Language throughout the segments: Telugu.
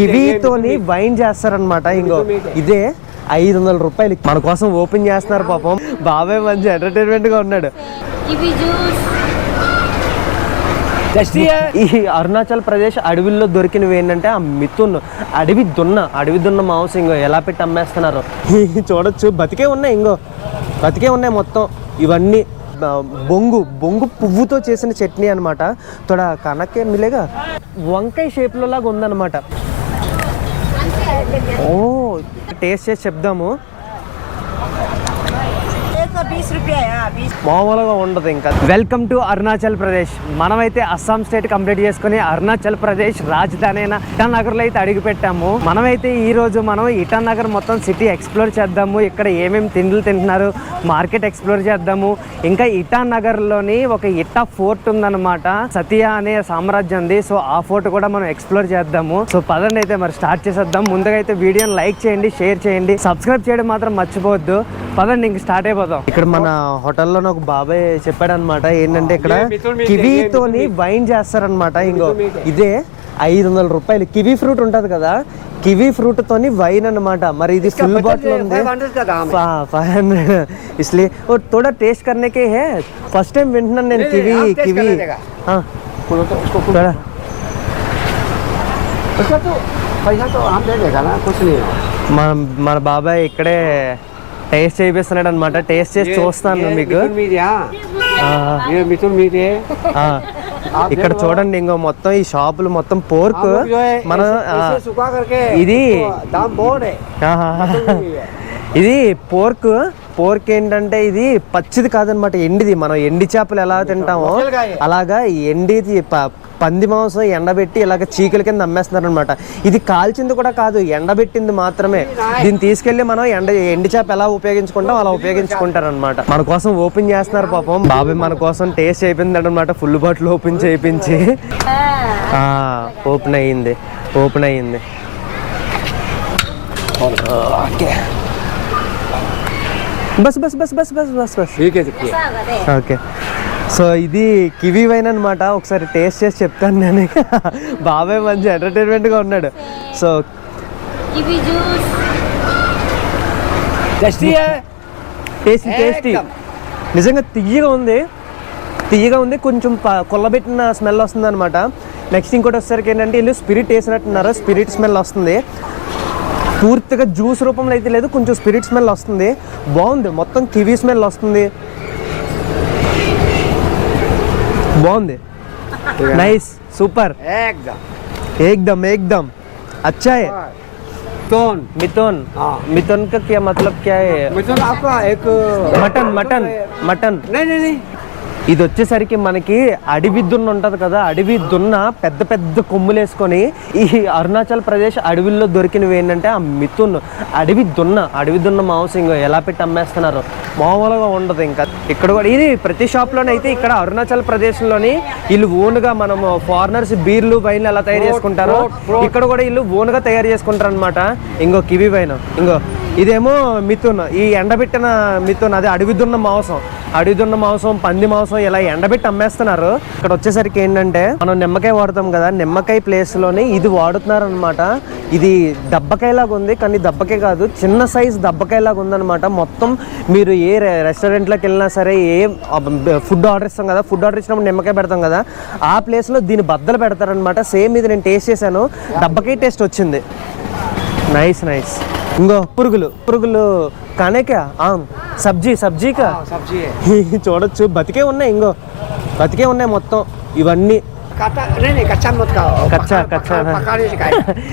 కివీతోని వైన్ చేస్తారనమాట. ఇంకో ఇదే 500 రూపాయలు మన కోసం ఓపెన్ చేస్తున్నారు. పాపం బాబాయ్ మంచి ఎంటర్టైన్మెంట్ గా ఉన్నాడు. ఈ అరుణాచల్ ప్రదేశ్ అడవిల్లో దొరికినవి ఏంటంటే ఆ మిథున్ అడవి దున్న మాంసం ఇంకో ఎలా పెట్టి అమ్మేస్తున్నారు చూడొచ్చు. బతికే ఉన్నాయి మొత్తం. ఇవన్నీ బొంగు పువ్వుతో చేసిన చట్నీ అనమాట. తోడ కనకే మిలేగా వంకాయ షేప్లో లాగా ఉందన్నమాట. ఓ టేస్ట్ చేసి చెప్దాము. మామూలుగా ఉండదు ఇంకా. Welcome to Arunachal Pradesh. మనమైతే అస్సాం స్టేట్ కంప్లీట్ చేసుకుని అరుణాచల్ ప్రదేశ్ రాజధాని అయిన ఇటానగర్లో అయితే అడుగు పెట్టాము. మనమైతే ఈ రోజు మనం ఇటానగర్ మొత్తం సిటీ ఎక్స్ప్లోర్ చేద్దాము. ఇక్కడ ఏమేమి తిండ్లు తింటున్నారు, మార్కెట్ ఎక్స్ప్లోర్ చేద్దాము. ఇంకా ఇటానగర్లోని ఒక ఇటా ఫోర్ట్ ఉందన్నమాట. సతియా అనే సామ్రాజ్యం ఉంది. సో ఆ ఫోర్ట్ కూడా మనం ఎక్స్ప్లోర్ చేద్దాము. సో పదండి అయితే మరి స్టార్ట్ చేసేద్దాం. ముందుగా అయితే వీడియోని లైక్ చేయండి, షేర్ చేయండి, సబ్స్క్రైబ్ చేయడం మాత్రం మర్చిపోవద్దు. పదండి ఇంక స్టార్ట్ అయిపోదాం. ఇక్కడ మన హోటల్లో ఒక బాబాయ్ చెప్పాడు అనమాట. ఏంటంటే ఇక్కడ కివీతోని వైన్ చేస్తారనమాట. ఇంకో ఇదే 500 రూపాయలు. కివీ ఫ్రూట్ ఉంటది కదా, కివీ ఫ్రూట్ తోని వైన్ అనమాట. మరి ఇది ఫుల్ బాటిల్ ఉంది. 500 इसलिए और थोड़ा टेस्ट करने के है. फर्स्ट टाइम विंटना నేను కివీ थोड़ा उसका तो पैसा तो हम दे देगा ना, कुछ नहीं. మన బాబాయ్ ఇక్కడే టేస్ట్ చేపిస్తున్నాడు అనమాట. టేస్ట్ చేసి చూస్తాను మీకు. ఇక్కడ చూడండి ఇంకో మొత్తం ఈ షాపులు మొత్తం పోర్క్. మన ఇది పోర్క్ ఏంటంటే ఇది పచ్చిది కాదనమాట, ఎండిది. మనం ఎండి చేపలు ఎలా తింటామో అలాగా ఎండిది పంది మాంసం ఎండబెట్టి ఇలాగ చీకల కింద అమ్మేస్తున్నారు అనమాట. ఇది కాల్చింది కూడా కాదు, ఎండబెట్టింది మాత్రమే. దీన్ని తీసుకెళ్లి మనం ఎండి చేప ఎలా ఉపయోగించుకుంటాం అలా ఉపయోగించుకుంటారు అనమాట. మన కోసం ఓపెన్ చేస్తున్నారు పాపం. బాబాయ్ మన కోసం టేస్ట్ అయిపోయింది అనమాట. ఫుల్ బాటిల్ ఓపెన్ చేయించి ఓపెన్ అయ్యింది. Bus bus bus bus bus bus bus okay. So ఇది కివీ వైన్ అనమాట. ఒకసారి టేస్ట్ చేసి చెప్తాను నేను. బాబాయ్ మంచి ఎంటర్టైన్మెంట్ గా ఉన్నాడు. సో టేస్టీ నిజంగా తియ్యగా ఉంది. కొంచెం కొల్లబెట్టిన స్మెల్ వస్తుంది అనమాట. నెక్స్ట్ ఇంకోటి వచ్చేసరికి ఏంటంటే వీళ్ళు స్పిరిట్ వేసినట్టున్నారు. స్పిరిట్ స్మెల్ వస్తుంది. పూర్తిగా జ్యూస్ రూపంలో అయితే లేదు, కొంచెం స్పిరిట్ స్మెల్ వస్తుంది. బాగుంది. మొత్తం కివీ స్మెల్ వస్తుంది. బాగుంది. नाइस, सुपर, एकदम अच्छा है. मिथुन का क्या मतलब क्या है? मिथुन आपका एक मटन नहीं ఇది వచ్చేసరికి మనకి అడవి దున్న ఉంటది కదా, అడవి దున్న పెద్ద పెద్ద కొమ్ములు వేసుకొని ఈ అరుణాచల్ ప్రదేశ్ అడవిల్లో దొరికినవి ఏంటంటే ఆ మిథున్ అడవి దున్న మాంసం ఎలా పెట్టి అమ్మేస్తున్నారు. మామూలుగా ఉండదు ఇంకా. ఇక్కడ కూడా ఇది ప్రతి షాప్లోనే అయితే ఇక్కడ అరుణాచల్ ప్రదేశ్లోని వీళ్ళు ఓన్గా మనము ఫారినర్స్ బీర్లు వైన్లు ఎలా తయారు చేసుకుంటారో ఇక్కడ కూడా వీళ్ళు ఓన్గా తయారు చేసుకుంటారు అనమాట. ఇంకో కివీ వైన్, ఇంకో ఇదేమో మిథున్. ఈ ఎండబెట్టిన మిథున్ అదే అడవి దున్న మాంసం, పంది మాంసం ఇలా ఎండబెట్టి అమ్మేస్తున్నారు. ఇక్కడ వచ్చేసరికి ఏంటంటే మనం నిమ్మకాయ వాడతాం కదా, నిమ్మకాయ ప్లేస్ లోనే ఇది వాడుతున్నారు అనమాట. ఇది దబ్బకాయలాగా ఉంది కానీ దబ్బకాయ కాదు, చిన్న సైజ్ దబ్బకాయలాగా ఉందన్నమాట. మొత్తం మీరు ఏ రెస్టారెంట్లోకి వెళ్ళినా సరే, ఏ ఫుడ్ ఆర్డర్ ఇస్తాం కదా, ఫుడ్ ఆర్డర్ ఇచ్చినప్పుడు నిమ్మకాయ పెడతాం కదా, ఆ ప్లేస్లో దీన్ని బద్దలు పెడతారనమాట. సేమ్ ఇది నేను టేస్ట్ చేశాను, దబ్బకాయ టేస్ట్ వచ్చింది. నైస్. ఇంకో పురుగులు కానేకా సబ్జీ చూడొచ్చు. బతికే ఉన్నాయి మొత్తం. ఇవన్నీ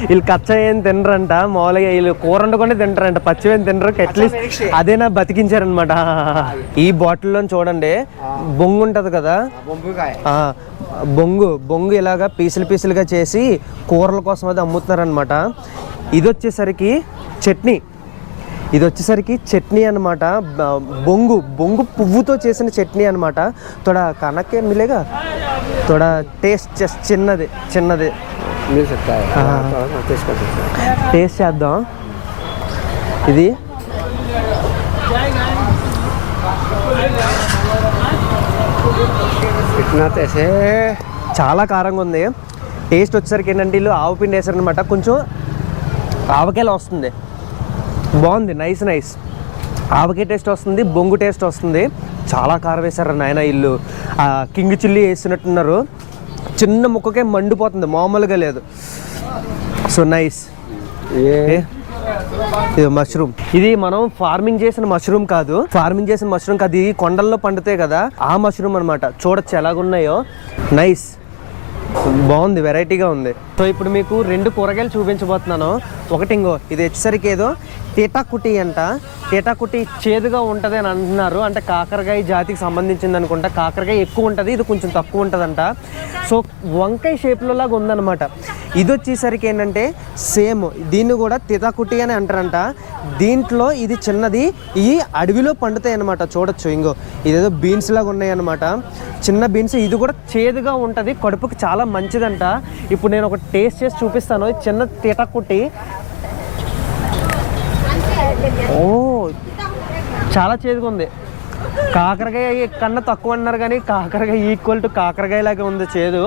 వీళ్ళు కచ్చా ఏం తినరంట. మామూలుగా వీళ్ళు కూర వండుకొని తింటారంట, పచ్చివేం తినరు. అట్లీస్ట్ అదేనా బతికించారనమాట. ఈ బాటిల్లో చూడండి బొంగు ఉంటది కదా, బొంగు ఇలాగా పీసులుగా చేసి కూరల కోసం అది అమ్ముతున్నారనమాట. ఇది వచ్చేసరికి చట్నీ అనమాట. బొంగు పువ్వుతో చేసిన చట్నీ అనమాట. తోడ కనకే మిలేగా, తోడ టేస్ట్ జస్ట్ చిన్నది టేస్ట్ చేద్దాం. ఇది చాలా కారంగా ఉంది. టేస్ట్ వచ్చేసరికి ఏంటంటే వీళ్ళు ఆవు పిండి వేసారనమాట, కొంచెం ఆవకాయలా వస్తుంది, బాగుంది, నైస్ నైస్. ఆవకాయ టేస్ట్ వస్తుంది, బొంగు టేస్ట్ వస్తుంది. చాలా కారం వేశారు నాయన వీళ్ళు, కింగ్ చిల్లీ వేసినట్టున్నారు. చిన్న ముక్కకే మండిపోతుంది, మామూలుగా లేదు. So nice. ఇది మష్రూమ్, ఇది మనం ఫార్మింగ్ చేసిన మష్రూమ్ కాదు, ఇది కొండల్లో పండుతాయి కదా ఆ మష్రూమ్ అనమాట. చూడొచ్చు ఎలాగున్నాయో, నైస్, బాగుంది, వెరైటీగా ఉంది. సో ఇప్పుడు మీకు 2 కూరగాయలు చూపించబోతున్నాను. ఒకటి ఇంగో ఇది వచ్చేసరికి ఏదో తేటాకుటి అంట. తేటాకుటి చేదుగా ఉంటుంది అని అంటున్నారు, అంటే కాకరకాయ జాతికి సంబంధించింది అనుకుంటా. కాకరకాయ ఎక్కువ ఉంటుంది, ఇది కొంచెం తక్కువ ఉంటుందంట. సో వంకాయ షేప్లో లాగా ఉందన్నమాట. ఇది వచ్చేసరికి ఏంటంటే సేమ్, దీన్ని కూడా తేటాకుటి అని అంటారంట. దీంట్లో ఇది చిన్నది, ఈ అడవిలో పండుతాయి అన్నమాట. చూడొచ్చు ఇంగో ఇదేదో బీన్స్ లాగా ఉన్నాయి అన్నమాట, చిన్న బీన్స్. ఇది కూడా చేదుగా ఉంటుంది, కడుపుకి చాలా మంచిదంట. ఇప్పుడు నేను ఒక టేస్ట్ చేసి చూపిస్తాను. చిన్న తేటాకుటి, ఓ చాలా చేదుగా ఉంది. కాకరకాయ కన్నా తక్కువ అన్నారు కానీ కాకరకాయ ఈక్వల్ టు కాకరకాయ లాగే ఉంది చేదు.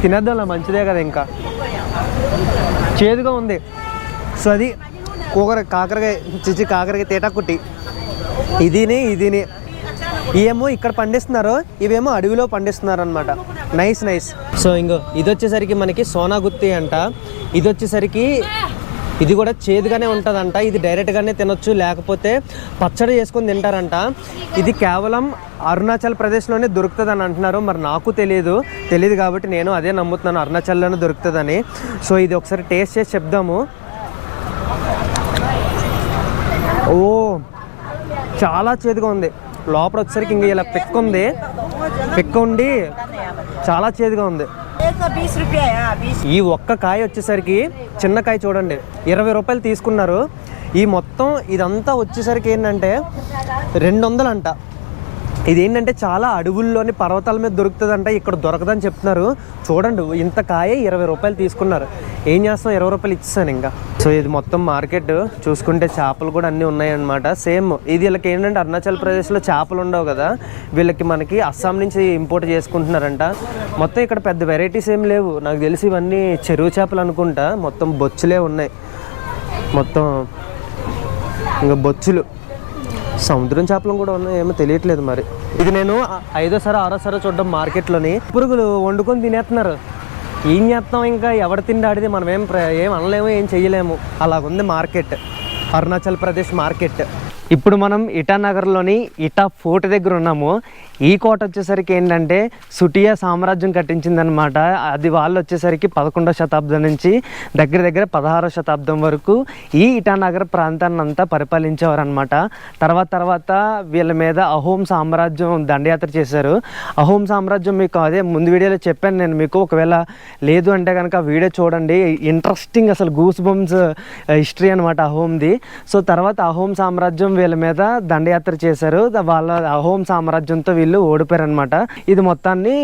తినేద్దాంలా, మంచిదే కదా, ఇంకా చేదుగా ఉంది. సో అది కాకరకాయ తేటాకుట్టి. ఇదిని ఏమో ఇక్కడ పండిస్తున్నారు, ఇవేమో అడవిలో పండిస్తున్నారు అనమాట. Nice nice. సో ఇంకో ఇది వచ్చేసరికి మనకి సోనాగుత్తి అంట. ఇది వచ్చేసరికి ఇది కూడా చేదుగానే ఉంటుందంట. ఇది డైరెక్ట్గానే తినొచ్చు, లేకపోతే పచ్చడి చేసుకొని తింటారంట. ఇది కేవలం అరుణాచల్ ప్రదేశ్లోనే దొరుకుతుందని అంటున్నారు. మరి నాకు తెలియదు కాబట్టి నేను అదే నమ్ముతున్నాను, అరుణాచల్లోనే దొరుకుతుందని. సో ఇది ఒకసారి టేస్ట్ చేసి చెప్దాము. ఓ చాలా చేదుగా ఉంది. లోపల వచ్చేసరికి ఇంక ఇలా పిక్క ఉండి చాలా చేదుగా ఉంది. ఈ ఒక్క కాయ వచ్చేసరికి, చిన్న కాయ చూడండి, 20 రూపాయలు తీసుకున్నారు. ఈ మొత్తం ఇదంతా వచ్చేసరికి ఏంటంటే 200 అంట. ఇదేంటంటే చాలా అడవుల్లోని పర్వతాల మీద దొరుకుతుందంట, ఇక్కడ దొరకదని చెప్తున్నారు. చూడండి, ఇంత కాయ 20 రూపాయలు తీసుకున్నారు. ఏం చేస్తాం, 20 రూపాయలు ఇచ్చేసాను ఇంకా. సో ఇది మొత్తం మార్కెట్ చూసుకుంటే చేపలు కూడా అన్నీ ఉన్నాయన్నమాట. సేమ్ ఇది వీళ్ళకి ఏంటంటే అరుణాచల్ ప్రదేశ్లో చేపలు ఉండవు కదా, వీళ్ళకి మనకి అస్సాం నుంచి ఇంపోర్ట్ చేసుకుంటున్నారంట. మొత్తం ఇక్కడ పెద్ద వెరైటీస్ ఏం లేవు నాకు తెలిసి, ఇవన్నీ చెరువు చేపలు అనుకుంటా. మొత్తం బొచ్చులే ఉన్నాయి, మొత్తం ఇంకా బొచ్చులు. సముద్రం చేపలు కూడా ఉన్నాయి, ఏమో తెలియట్లేదు మరి. ఇది నేను 5వ 6వ చూడడం మార్కెట్లోని. పురుగులు వండుకొని తినేస్తున్నారు. ఏం చేస్తాం, ఇంకా ఎవరు తిండాడిది, మనం ఏం అనలేము, ఏం చెయ్యలేము. అలాగుంది మార్కెట్, అరుణాచల్ ప్రదేశ్ మార్కెట్. ఇప్పుడు మనం ఇటానగర్లోని ఇటా ఫోర్ట్ దగ్గర ఉన్నాము. ఈ కోట వచ్చేసరికి ఏంటంటే సుటియా సామ్రాజ్యం కట్టించిందనమాట. అది వాళ్ళు వచ్చేసరికి 11వ శతాబ్దం నుంచి దగ్గర 16వ శతాబ్దం వరకు ఈ ఇటానగర్ ప్రాంతాన్ని అంతా పరిపాలించేవారు అనమాట. తర్వాత వీళ్ళ మీద అహోం సామ్రాజ్యం దండయాత్ర చేశారు. అహోం సామ్రాజ్యం మీకు అదే ముందు వీడియోలో చెప్పాను నేను మీకు, ఒకవేళ లేదు అంటే కనుక ఆ వీడియో చూడండి, ఇంట్రెస్టింగ్, అసలు గూస్ బంప్స్ హిస్టరీ అనమాట అహోంది. సో తర్వాత అహోం సామ్రాజ్యం వీళ్ళ మీద దండయాత్ర చేశారు. వాళ్ళ అహోం సామ్రాజ్యంతో వీళ్ళు ఓడిపోయారు అనమాట. ఇది మొత్తాన్ని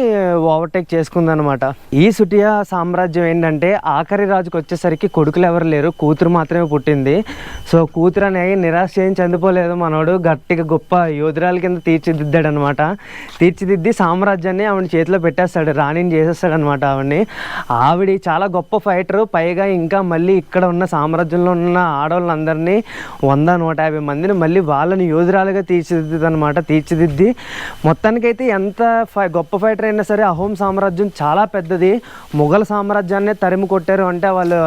ఓవర్టేక్ చేసుకుందనమాట. ఈ సుటియా సామ్రాజ్యం ఏంటంటే ఆఖరి రాజుకు వచ్చేసరికి కొడుకులు ఎవరు లేరు, కూతురు మాత్రమే పుట్టింది. సో కూతురు అనేది నిరాశ ఏం చెందిపోలేదు మనోడు, గట్టిగా గొప్ప యోధురాల కింద తీర్చిదిద్దాడు అనమాట. తీర్చిదిద్ది సామ్రాజ్యాన్ని ఆవిడ చేతిలో పెట్టేస్తాడు, రాణిని చేసేస్తాడు అనమాట. ఆవిడ చాలా గొప్ప ఫైటరు. పైగా ఇంకా మళ్ళీ ఇక్కడ ఉన్న సామ్రాజ్యంలో ఉన్న ఆడవాళ్ళందరినీ 100-150 మందిని మళ్ళీ వాళ్ళని యోధురాలుగా తీర్చిదిద్ది మొత్తానికైతే ఎంత గొప్ప ఫైటర్ అయినా సరే అహోం సామ్రాజ్యం చాలా పెద్దది. మొఘల్ సామ్రాజ్యాన్ని తరిమి కొట్టారు అంటే వాళ్ళు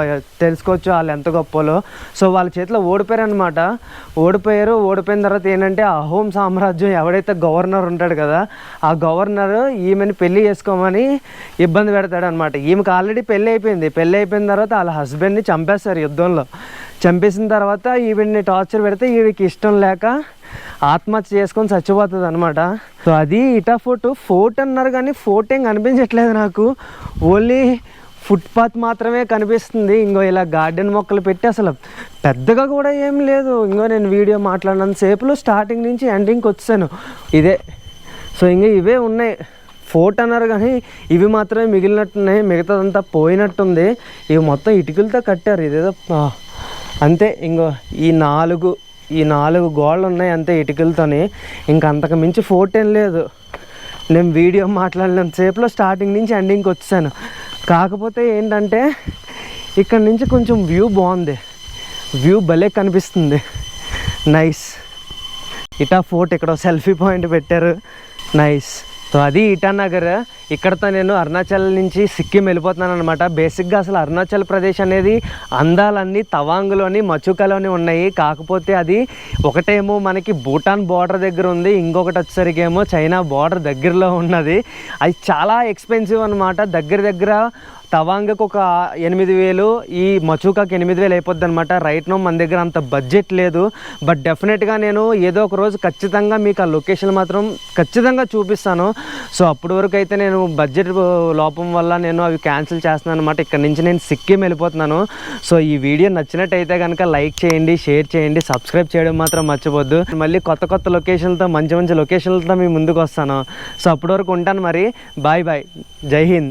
తెలుసుకోవచ్చు వాళ్ళు ఎంత గొప్పలో. సో వాళ్ళ చేతిలో ఓడిపోయారనమాట. ఓడిపోయిన తర్వాత ఏంటంటే అహోం సామ్రాజ్యం ఎవడైతే గవర్నర్ ఉంటాడు కదా, ఆ గవర్నర్ ఈమెని పెళ్లి చేసుకోమని ఇబ్బంది పెడతాడు అనమాట. ఈమెకు ఆల్రెడీ పెళ్ళి అయిపోయిన తర్వాత వాళ్ళ హస్బెండ్ని చంపేస్తారు యుద్ధంలో. చంపేసిన తర్వాత ఈవిడ్ని టార్చర్ పెడితే ఈవిడికి ఇష్టం లేక ఆత్మహత్య చేసుకొని చచ్చిపోతుంది అనమాట. సో అది ఇటా ఫోర్ట్ అన్నారు కానీ ఫోర్ట్ ఏం కనిపించట్లేదు నాకు, ఓన్లీ ఫుట్పాత్ మాత్రమే కనిపిస్తుంది. ఇంకో ఇలా గార్డెన్ మొక్కలు పెట్టి అసలు పెద్దగా కూడా ఏం లేదు. ఇంకో నేను వీడియో మాట్లాడినంత సేపులో స్టార్టింగ్ నుంచి ఎండింగ్కి వచ్చాను ఇదే. సో ఇంకా ఇవే ఉన్నాయి. ఫోర్ట్ అన్నారు కానీ ఇవి మాత్రమే మిగిలినట్టున్నాయి, మిగతాదంతా పోయినట్టుంది. ఇవి మొత్తం ఇటుకలతో కట్టారు, ఇదేదో అంతే. ఇంకో ఈ నాలుగు గోడలు ఉన్నాయి అంతే ఇటుకలతోని, ఇంక అంతకు మించి ఫోర్ట్ ఏం లేదు. నేను వీడియో మాట్లాడినంత సేపులో స్టార్టింగ్ నుంచి ఎండింగ్కి వచ్చాను. కాకపోతే ఏంటంటే ఇక్కడ నుంచి కొంచెం వ్యూ బాగుంది, వ్యూ భలే కనిపిస్తుంది, నైస్. ఇటా ఫోర్ట్ ఇక్కడ సెల్ఫీ పాయింట్ పెట్టారు, నైస్. సో అది ఇటానగర్. ఇక్కడతో నేను అరుణాచల్ నుంచి సిక్కిం వెళ్ళిపోతున్నాను అనమాట. బేసిక్గా అసలు అరుణాచల్ ప్రదేశ్ అనేది అందాలన్నీ తవాంగ్లోని మచుకాలోని ఉన్నాయి. కాకపోతే అది ఒకటేమో మనకి భూటాన్ బార్డర్ దగ్గర ఉంది, ఇంకొకటి వచ్చేసరికి ఏమో చైనా బార్డర్ దగ్గరలో ఉన్నది. అది చాలా ఎక్స్పెన్సివ్ అనమాట. దగ్గర తవాంగకు ఒక 8,000, ఈ మచూకాకి 8,000 అయిపోద్ది అనమాట. రైట్ నో మన దగ్గర అంత బడ్జెట్ లేదు. బట్ డెఫినెట్గా నేను ఏదో ఒక రోజు ఖచ్చితంగా మీకు ఆ లొకేషన్ మాత్రం ఖచ్చితంగా చూపిస్తాను. సో అప్పటి వరకు అయితే నేను బడ్జెట్ లోపం వల్ల నేను అవి క్యాన్సిల్ చేస్తున్నాను అనమాట. ఇక్కడ నుంచి నేను సిక్కిం వెళ్ళిపోతున్నాను. సో ఈ వీడియో నచ్చినట్టయితే కనుక లైక్ చేయండి, షేర్ చేయండి, సబ్స్క్రైబ్ చేయడం మాత్రం మర్చిపోద్దు. మళ్ళీ కొత్త లొకేషన్లతో మంచి లొకేషన్లతో మీ ముందుకు వస్తాను. సో అప్పటి వరకు ఉంటాను మరి. బాయ్ బాయ్, జై హింద్.